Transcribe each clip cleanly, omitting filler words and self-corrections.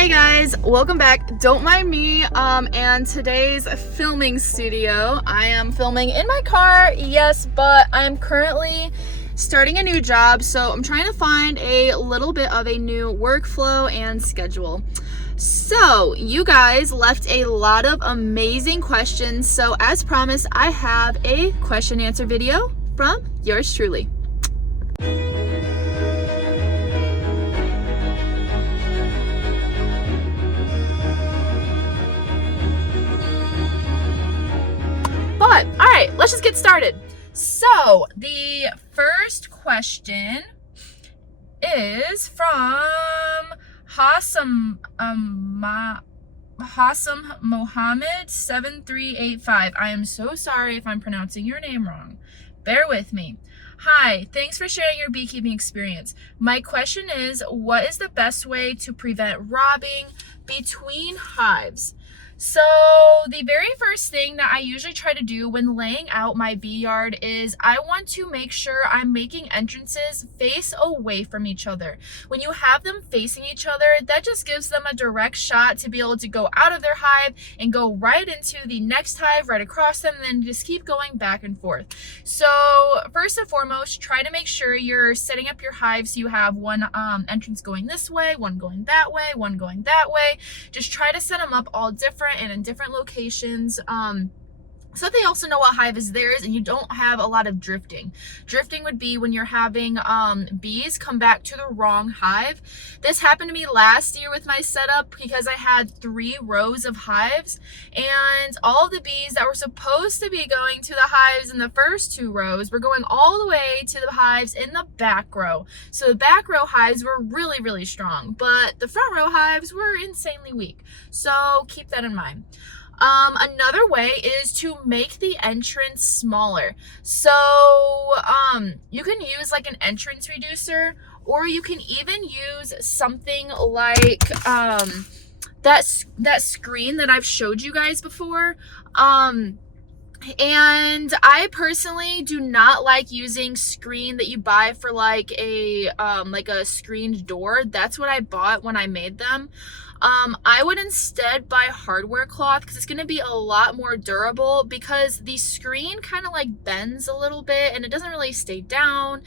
Hey guys, welcome back. Don't mind me and today's filming studio. I am filming in my car, yes, but I'm currently starting a new job, so I'm trying to find a little bit of a new workflow and schedule. So you guys left a lot of amazing questions, so as promised, I have a question answer video from yours truly. But all right, let's just get started. So the first question is from Hassam Mohammed 7385. I am so sorry if I'm pronouncing your name wrong. Bear with me. Hi, thanks for sharing your beekeeping experience. My question is, what is the best way to prevent robbing between hives? So the very first thing that I usually try to do when laying out my bee yard is I want to make sure I'm making entrances face away from each other. When you have them facing each other, that just gives them a direct shot to be able to go out of their hive and go right into the next hive right across them, and then just keep going back and forth. So first and foremost, try to make sure you're setting up your hive so you have one entrance going this way, one going that way, one going that way. Just try to set them up all different and in different locations, so that they also know what hive is theirs and you don't have a lot of drifting. Drifting would be when you're having bees come back to the wrong hive. This happened to me last year with my setup because I had 3 rows of hives, and all of the bees that were supposed to be going to the hives in the first 2 rows were going all the way to the hives in the back row. So the back row hives were really, really strong, but the front row hives were insanely weak. So keep that in mind. Another way is to make the entrance smaller. So you can use like an entrance reducer, or you can even use something like that screen that I've showed you guys before. And I personally do not like using screen that you buy for like a screened door. That's what I bought when I made them. I would instead buy hardware cloth because it's going to be a lot more durable, because the screen kind of like bends a little bit and it doesn't really stay down.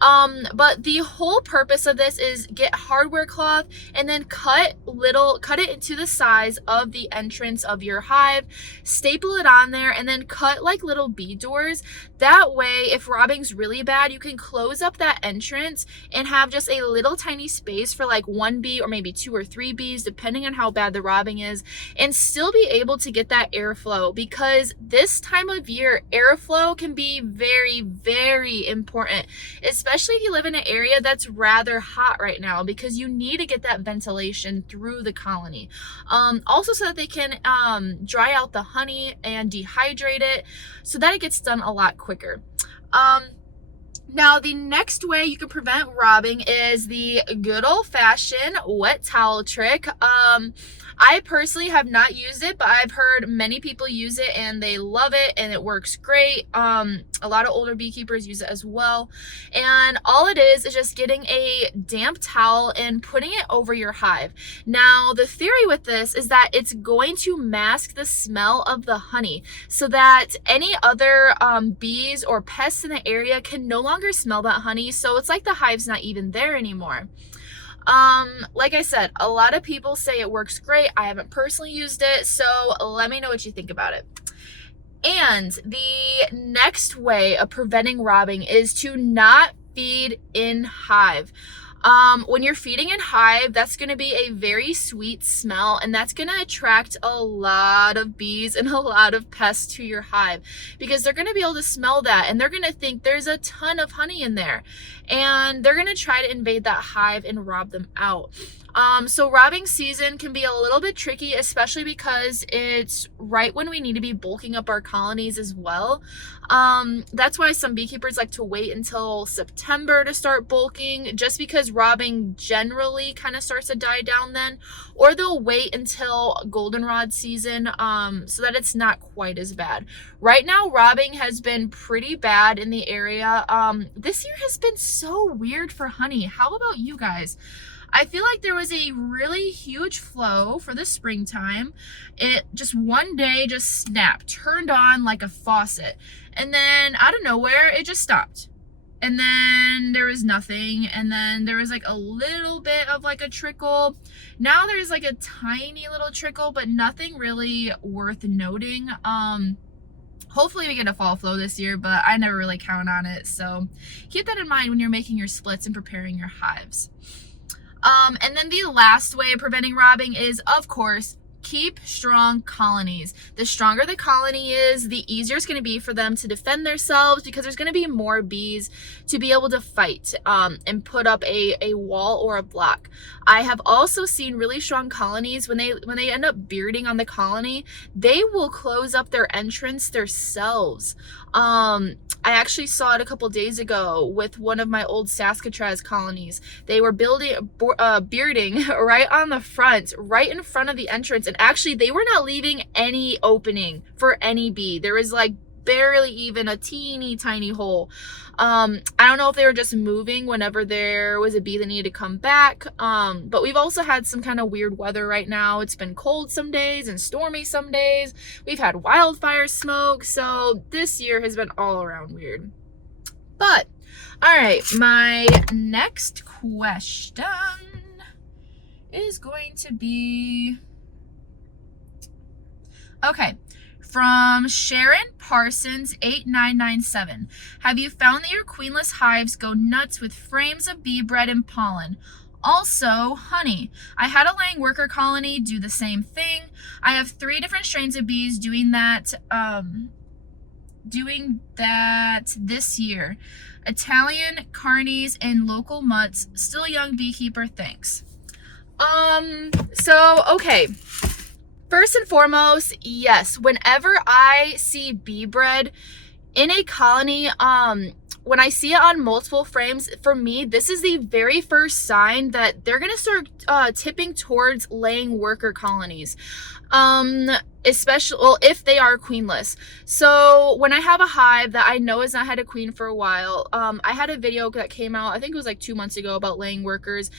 But the whole purpose of this is get hardware cloth and then cut it into the size of the entrance of your hive, staple it on there, and then cut like little bee doors. That way, if robbing's really bad, you can close up that entrance and have just a little tiny space for like 1 bee or maybe 2 or 3 bees, depending on how bad the robbing is, and still be able to get that airflow, because this time of year, airflow can be very, very important, especially if you live in an area that's rather hot right now, because you need to get that ventilation through the colony. Also so that they can dry out the honey and dehydrate it so that it gets done a lot quicker. Now, the next way you can prevent robbing is the good old-fashioned wet towel trick. I personally have not used it, but I've heard many people use it and they love it and it works great. A lot of older beekeepers use it as well. And all it is just getting a damp towel and putting it over your hive. Now, the theory with this is that it's going to mask the smell of the honey so that any other bees or pests in the area can no longer smell that honey. So it's like the hive's not even there anymore. Like I said, a lot of people say it works great. I haven't personally used it, so let me know what you think about it. And the next way of preventing robbing is to not feed in hive. When you're feeding in hive, that's going to be a very sweet smell, and that's going to attract a lot of bees and a lot of pests to your hive, because they're going to be able to smell that and they're going to think there's a ton of honey in there, and they're going to try to invade that hive and rob them out. So robbing season can be a little bit tricky, especially because it's right when we need to be bulking up our colonies as well. That's why some beekeepers like to wait until September to start bulking, just because robbing generally kind of starts to die down then, or they'll wait until goldenrod season so that it's not quite as bad. Right now, robbing has been pretty bad in the area. This year has been so weird for honey. How about you guys? I feel like there was a really huge flow for the springtime. It just one day just snapped, turned on like a faucet. And then out of nowhere, it just stopped. And then there was nothing. And then there was like a little bit of like a trickle. Now there's like a tiny little trickle, but nothing really worth noting. Hopefully we get a fall flow this year, but I never really count on it. So keep that in mind when you're making your splits and preparing your hives. And then the last way of preventing robbing is, of course, keep strong colonies. The stronger the colony is, the easier it's going to be for them to defend themselves, because there's going to be more bees to be able to fight and put up a wall or a block. I have also seen really strong colonies when they end up bearding on the colony, they will close up their entrance themselves. I actually saw it a couple days ago with one of my old Saskatraz colonies. They were bearding right on the front, right in front of the entrance, and actually they were not leaving any opening for any bee. There was like barely even a teeny tiny hole. I don't know if they were just moving whenever there was a bee that needed to come back, but we've also had some kind of weird weather right now. It's been cold some days and stormy some days. We've had wildfire smoke, so this year has been all around weird. But all right, my next question is going to be, okay, from Sharon Parsons 8997. Have you found that your queenless hives go nuts with frames of bee bread and pollen? Also, honey. I had a laying worker colony do the same thing. I have 3 different strains of bees doing that this year. Italian, carnies, and local mutts. Still young beekeeper, thanks. Okay. First and foremost, yes, whenever I see bee bread in a colony, when I see it on multiple frames, for me, this is the very first sign that they're going to start tipping towards laying worker colonies. Especially if they are queenless. So when I have a hive that I know has not had a queen for a while, I had a video that came out, I think it was like 2 months ago, about laying workers.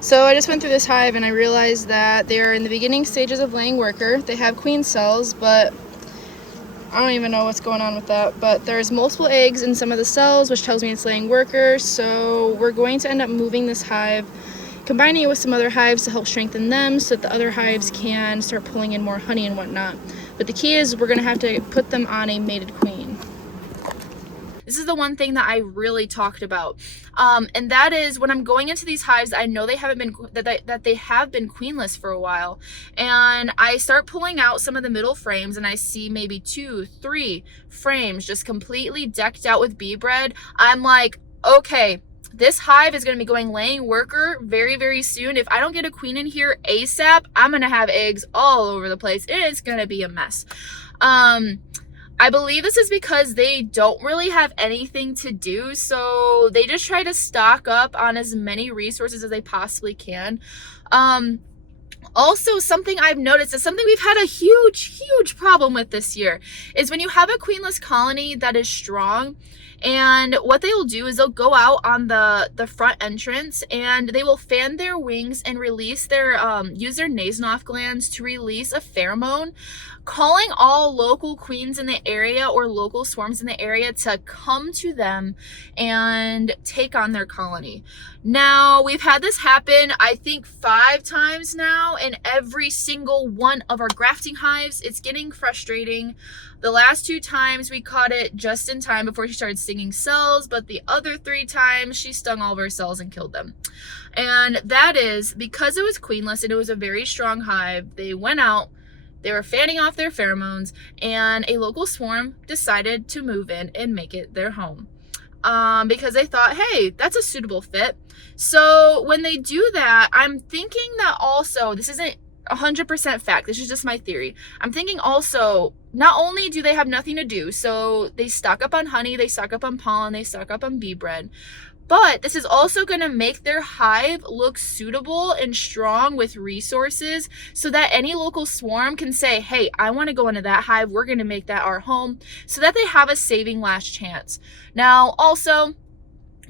So I just went through this hive and I realized that they're in the beginning stages of laying worker. They have queen cells, but I don't even know what's going on with that. But there's multiple eggs in some of the cells, which tells me it's laying worker. So we're going to end up moving this hive, combining it with some other hives to help strengthen them so that the other hives can start pulling in more honey and whatnot. But the key is we're going to have to put them on a mated queen. This is the one thing that I really talked about, and that is when I'm going into these hives, I know they haven't been that they have been queenless for a while, and I start pulling out some of the middle frames, and I see maybe 2, 3 frames just completely decked out with bee bread. I'm like, okay, this hive is going to be going laying worker very, very soon. If I don't get a queen in here ASAP, I'm going to have eggs all over the place. It's going to be a mess. I believe this is because they don't really have anything to do, so they just try to stock up on as many resources as they possibly can. Also, something I've noticed is something we've had a huge problem with this year is when you have a queenless colony that is strong, and what they will do is they'll go out on the front entrance and they will fan their wings and release their use their Nasonoff glands to release a pheromone, calling all local queens in the area or local swarms in the area to come to them and take on their colony. Now, we've had this happen, I think 5 times now in every single one of our grafting hives. It's getting frustrating. The last 2 times we caught it just in time before she started stinging cells, but the other 3 times she stung all of our cells and killed them. And that is because it was queenless and it was a very strong hive. They went out, they were fanning off their pheromones, and a local swarm decided to move in and make it their home. Because they thought, hey, that's a suitable fit. So when they do that, I'm thinking that also, this isn't 100% fact, this is just my theory. I'm thinking also, not only do they have nothing to do, so they stock up on honey, they stock up on pollen, they stock up on bee bread, but this is also going to make their hive look suitable and strong with resources so that any local swarm can say, hey, I want to go into that hive, we're going to make that our home, so that they have a saving last chance. Now, also,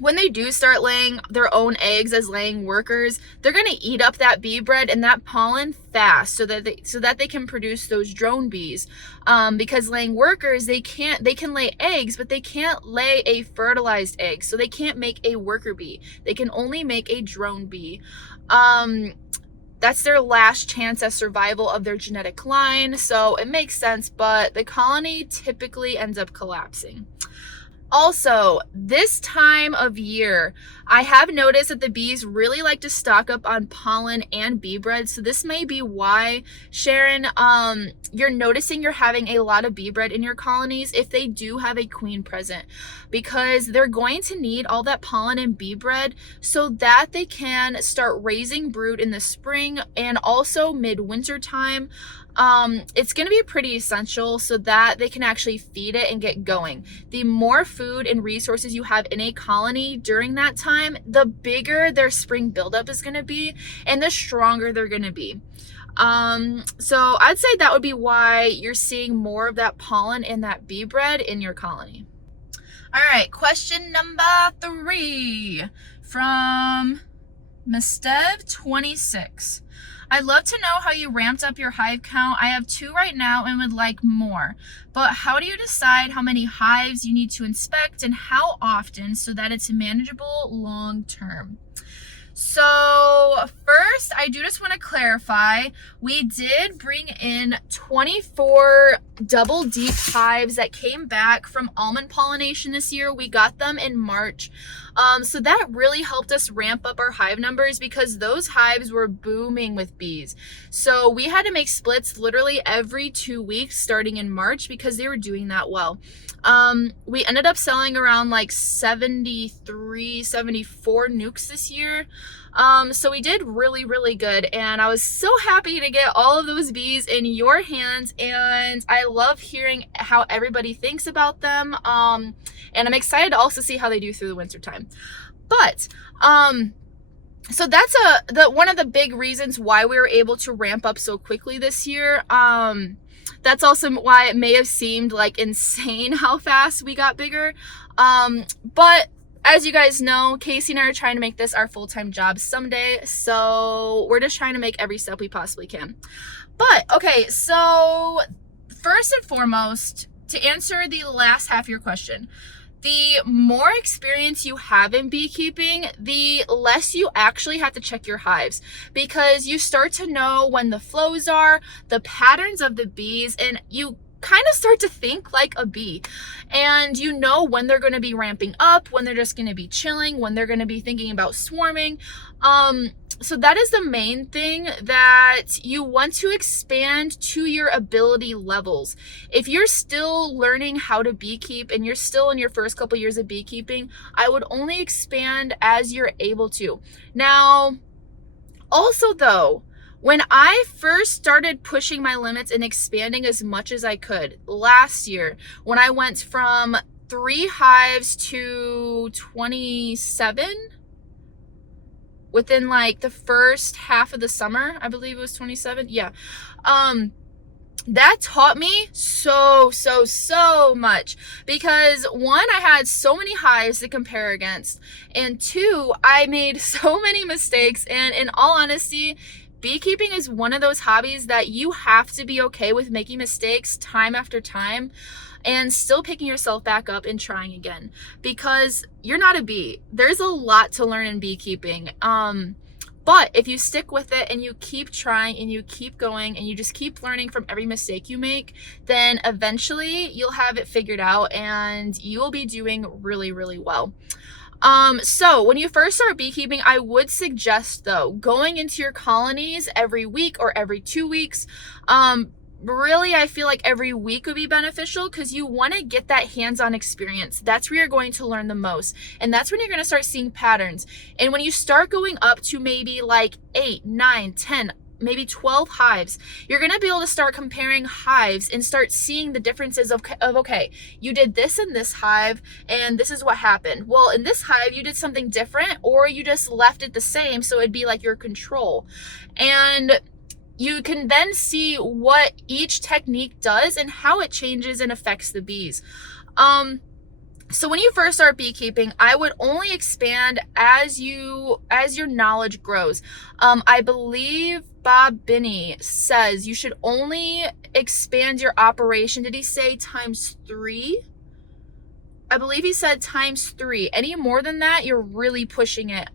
when they do start laying their own eggs as laying workers, they're going to eat up that bee bread and that pollen fast so that they can produce those drone bees. Because laying workers, they can lay eggs, but they can't lay a fertilized egg, so they can't make a worker bee. They can only make a drone bee. That's their last chance at survival of their genetic line, so it makes sense, but the colony typically ends up collapsing. Also, this time of year, I have noticed that the bees really like to stock up on pollen and bee bread. So this may be why, Sharon, you're noticing you're having a lot of bee bread in your colonies if they do have a queen present, because they're going to need all that pollen and bee bread so that they can start raising brood in the spring and also midwinter time. It's going to be pretty essential so that they can actually feed it and get going. The more food and resources you have in a colony during that time, the bigger their spring buildup is going to be and the stronger they're going to be. So I'd say that would be why you're seeing more of that pollen and that bee bread in your colony. All right, question number 3 from Mistev26. I'd love to know how you ramped up your hive count. I have 2 right now and would like more. But how do you decide how many hives you need to inspect and how often so that it's manageable long term? So first, I do just want to clarify, we did bring in 24 double deep hives that came back from almond pollination this year. We got them in March. So that really helped us ramp up our hive numbers because those hives were booming with bees. So we had to make splits literally every 2 weeks starting in March because they were doing that well. We ended up selling around like 73, 74 nukes this year. So we did really, really good. And I was so happy to get all of those bees in your hands. And I love hearing how everybody thinks about them. And I'm excited to also see how they do through the winter time. But, so that's one of the big reasons why we were able to ramp up so quickly this year. That's also why it may have seemed like insane how fast we got bigger. But as you guys know, Casey and I are trying to make this our full-time job someday. So we're just trying to make every step we possibly can. But okay, so first and foremost, to answer the last half of your question, the more experience you have in beekeeping, the less you actually have to check your hives, because you start to know when the flows are, the patterns of the bees, and you kind of start to think like a bee. And you know when they're going to be ramping up, when they're just going to be chilling, when they're going to be thinking about swarming. So that is the main thing, that you want to expand to your ability levels. If you're still learning how to beekeep and you're still in your first couple years of beekeeping, I would only expand as you're able to. Now, also though, when I first started pushing my limits and expanding as much as I could last year, when I went from 3 hives to 27, within like the first half of the summer, I believe it was 27. Yeah. That taught me so much, because 1, I had so many hives to compare against, and 2, I made so many mistakes. And in all honesty, beekeeping is one of those hobbies that you have to be okay with making mistakes time after time and still picking yourself back up and trying again, because you're not a bee. There's a lot to learn in beekeeping. But if you stick with it and you keep trying and you keep going and you just keep learning from every mistake you make, then eventually you'll have it figured out and you will be doing really, really well. So when you first start beekeeping, I would suggest though, going into your colonies every week or every 2 weeks. Really, I feel like every week would be beneficial, because you want to get that hands-on experience. That's where you're going to learn the most. And that's when you're going to start seeing patterns. And when you start going up to maybe like 8, 9, 10, maybe 12 hives, you're going to be able to start comparing hives and start seeing the differences of okay, you did this in this hive and this is what happened. Well, in this hive, you did something different, or you just left it the same. So it'd be like your control. And you can then see what each technique does and how it changes and affects the bees. So when you first start beekeeping, I would only expand as your knowledge grows. I believe Bob Binney says you should only expand your operation. Did he say ×3? I believe he said ×3. Any more than that, you're really pushing it.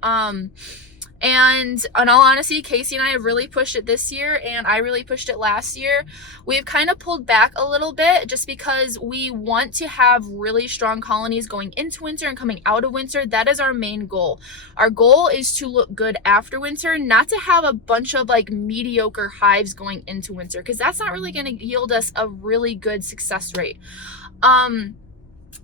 And in all honesty, Casey and I have really pushed it this year, and I really pushed it last year. We've kind of pulled back a little bit just because we want to have really strong colonies going into winter and coming out of winter. That is our main goal. Our goal is to look good after winter, not to have a bunch of like mediocre hives going into winter, because that's not really going to yield us a really good success rate.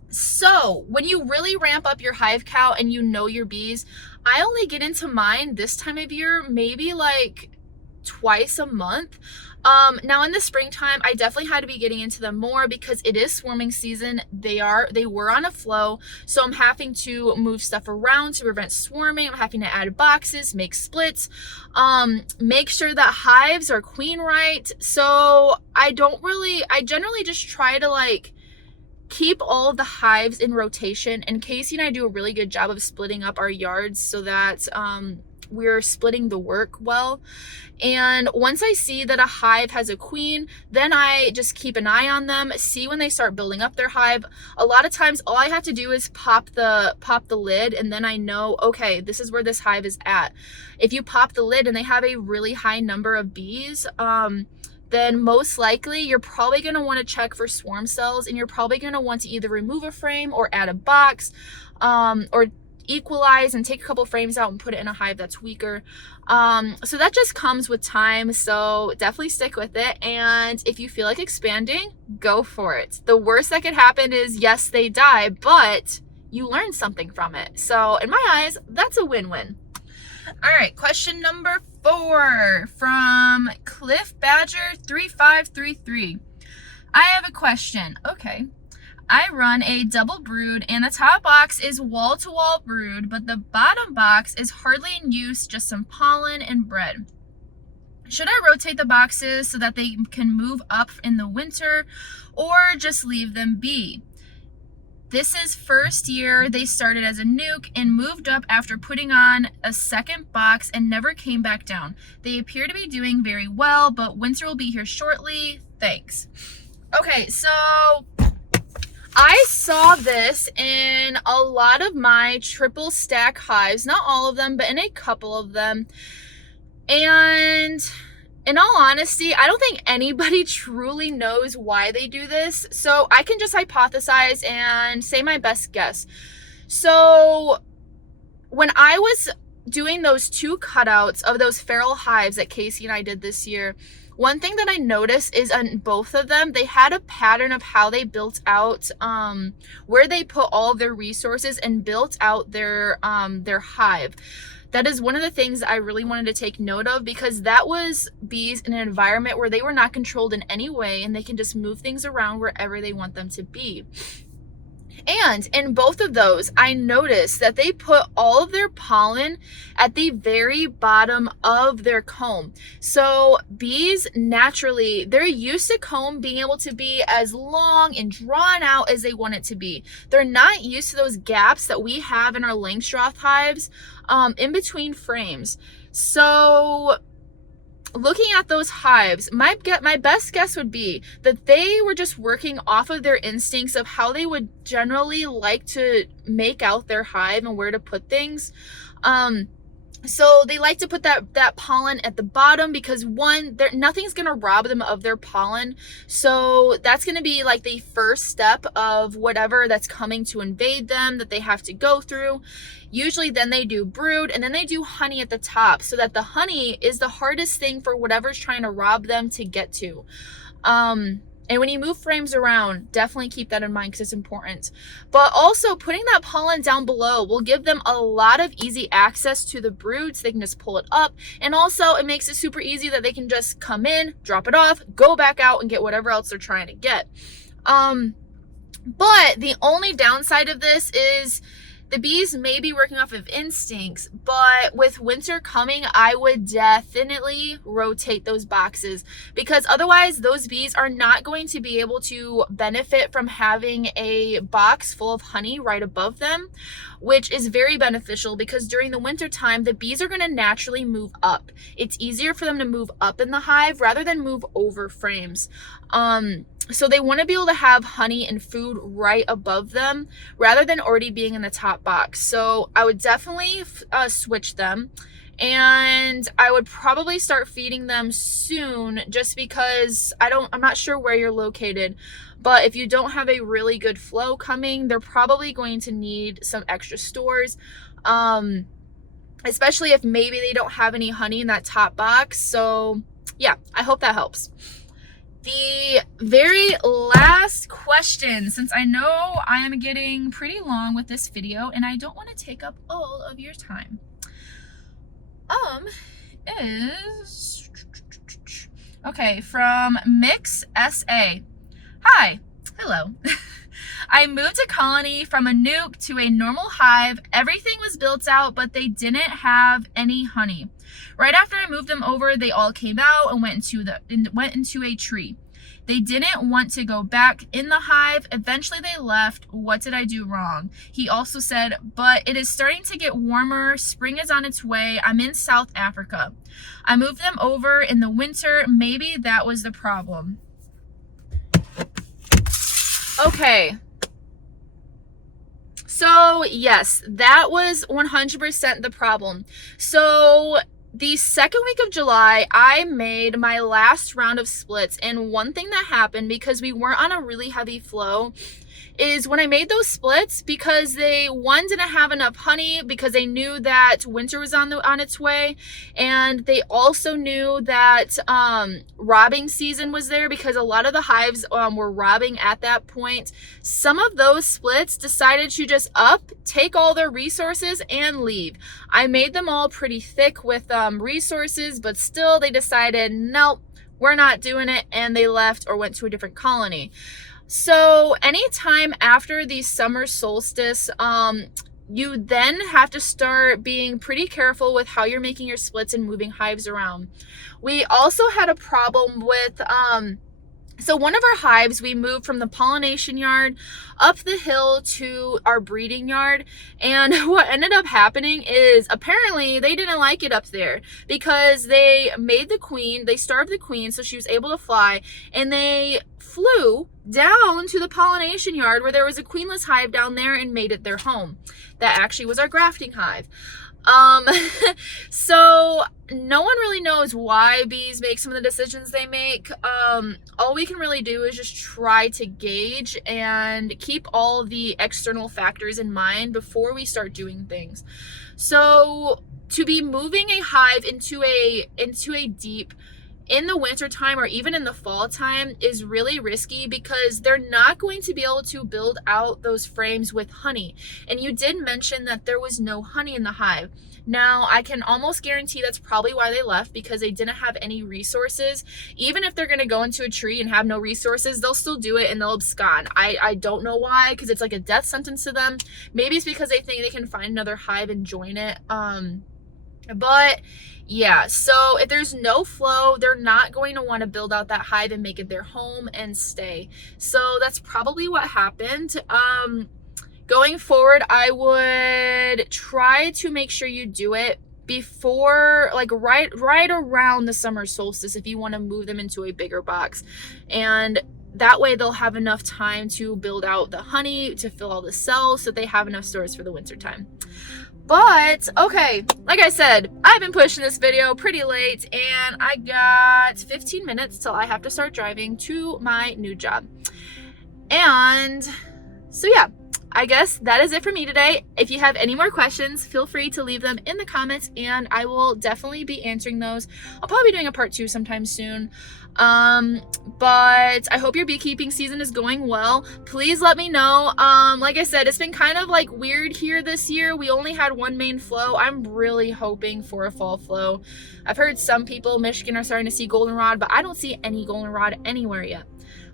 So when you really ramp up your hive count and you know your bees, I only get into mine this time of year, maybe like twice a month. Now in the springtime, I definitely had to be getting into them more because it is swarming season. They were on a flow, so I'm having to move stuff around to prevent swarming. I'm having to add boxes, make splits, make sure that hives are queen right. So I generally just try to like keep all of the hives in rotation, and Casey and I do a really good job of splitting up our yards so that we're splitting the work well. And once I see that a hive has a queen, then I just keep an eye on them, see when they start building up their hive. A lot of times all I have to do is pop the lid, and then I know, okay, this is where this hive is at. If you pop the lid and they have a really high number of bees, then most likely you're probably going to want to check for swarm cells, and you're probably going to want to either remove a frame or add a box, or equalize and take a couple frames out and put it in a hive that's weaker. So that just comes with time, so definitely stick with it. And if you feel like expanding, go for it. The worst that could happen is, yes, they die, but you learn something from it. So in my eyes, that's a win-win. All right, question number 4 from Cliff Badger 3533. I have a question. Okay. I run a double brood, and the top box is wall-to-wall brood, but the bottom box is hardly in use, just some pollen and bread. Should I rotate the boxes so that they can move up in the winter, or just leave them be? This is first year. They started as a nuke and moved up after putting on a second box and never came back down. They appear to be doing very well, but winter will be here shortly. Thanks. Okay, so I saw this in a lot of my triple stack hives, not all of them, but in a couple of them. And in all honesty, I don't think anybody truly knows why they do this. So I can just hypothesize and say my best guess. So when I was doing those 2 cutouts of those feral hives that Casey and I did this year, one thing that I noticed is on both of them, they had a pattern of how they built out, where they put all of their resources and built out their hive. That is one of the things I really wanted to take note of, because that was bees in an environment where they were not controlled in any way, and they can just move things around wherever they want them to be. And in both of those, I noticed that they put all of their pollen at the very bottom of their comb. So bees naturally, they're used to comb being able to be as long and drawn out as they want it to be. They're not used to those gaps that we have in our Langstroth hives, in between frames. So looking at those hives, my best guess would be that they were just working off of their instincts of how they would generally like to make out their hive and where to put things. So they like to put that pollen at the bottom because, one, nothing's going to rob them of their pollen. So that's going to be like the first step of whatever that's coming to invade them that they have to go through. Usually then they do brood, and then they do honey at the top, so that the honey is the hardest thing for whatever's trying to rob them to get to. And when you move frames around, definitely keep that in mind because it's important. But also putting that pollen down below will give them a lot of easy access to the brood, so they can just pull it up. And also it makes it super easy that they can just come in, drop it off, go back out and get whatever else they're trying to get. But the only downside of this is the bees may be working off of instincts, but with winter coming, I would definitely rotate those boxes, because otherwise those bees are not going to be able to benefit from having a box full of honey right above them, which is very beneficial because during the winter time, the bees are going to naturally move up. It's easier for them to move up in the hive rather than move over frames. So they want to be able to have honey and food right above them rather than already being in the top box. So I would definitely switch them, and I would probably start feeding them soon, just because I'm not sure where you're located, but if you don't have a really good flow coming, they're probably going to need some extra stores, especially if maybe they don't have any honey in that top box. So yeah, I hope that helps. The very last question, since I know I am getting pretty long with this video and I don't want to take up all of your time, is, okay, from Mix SA. Hi, hello. I moved a colony from a nuke to a normal hive. Everything was built out, but they didn't have any honey. Right after I moved them over, they all came out and went into a tree. They didn't want to go back in the hive. Eventually they left. What did I do wrong? He also said, but it is starting to get warmer. Spring is on its way. I'm in South Africa. I moved them over in the winter. Maybe that was the problem. Okay. So yes, that was 100% the problem. So the second week of July, I made my last round of splits, and one thing that happened, because we weren't on a really heavy flow, is when I made those splits, because they, one, didn't have enough honey because they knew that winter was on its way, and they also knew that robbing season was there because a lot of the hives were robbing at that point. Some of those splits decided to just take all their resources and leave. I made them all pretty thick with resources, but still they decided, nope, we're not doing it, and they left or went to a different colony. So anytime after the summer solstice, you then have to start being pretty careful with how you're making your splits and moving hives around. We also had a problem with, so one of our hives, we moved from the pollination yard up the hill to our breeding yard. And what ended up happening is apparently they didn't like it up there because they made the queen, they starved the queen so she was able to fly, and they flew down to the pollination yard where there was a queenless hive down there and made it their home. That actually was our grafting hive. So no one really knows why bees make some of the decisions they make. All we can really do is just try to gauge and keep all the external factors in mind before we start doing things. So to be moving a hive into a deep in the winter time or even in the fall time is really risky because they're not going to be able to build out those frames with honey. And you did mention that there was no honey in the hive. Now, I can almost guarantee that's probably why they left, because they didn't have any resources. Even if they're going to go into a tree and have no resources, they'll still do it and they'll abscond. I don't know why, because it's like a death sentence to them. Maybe it's because they think they can find another hive and join it. But yeah, so if there's no flow, they're not going to want to build out that hive and make it their home and stay. So that's probably what happened. Going forward, I would try to make sure you do it before, like right around the summer solstice if you want to move them into a bigger box. And that way they'll have enough time to build out the honey, to fill all the cells, so they have enough stores for the winter time. But okay, like I said, I've been pushing this video pretty late and I got 15 minutes till I have to start driving to my new job. And so yeah, I guess that is it for me today. If you have any more questions, feel free to leave them in the comments and I will definitely be answering those. I'll probably be doing a part 2 sometime soon. But I hope your beekeeping season is going well. Please let me know. Like I said, it's been kind of like weird here this year. We only had one main flow. I'm really hoping for a fall flow. I've heard some people in Michigan are starting to see goldenrod, but I don't see any goldenrod anywhere yet.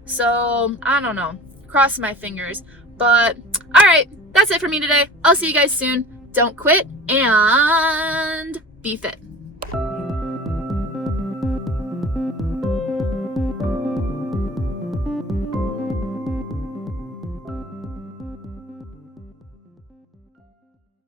So I don't know. Cross my fingers. But all right, that's it for me today. I'll see you guys soon. Don't quit and be fit.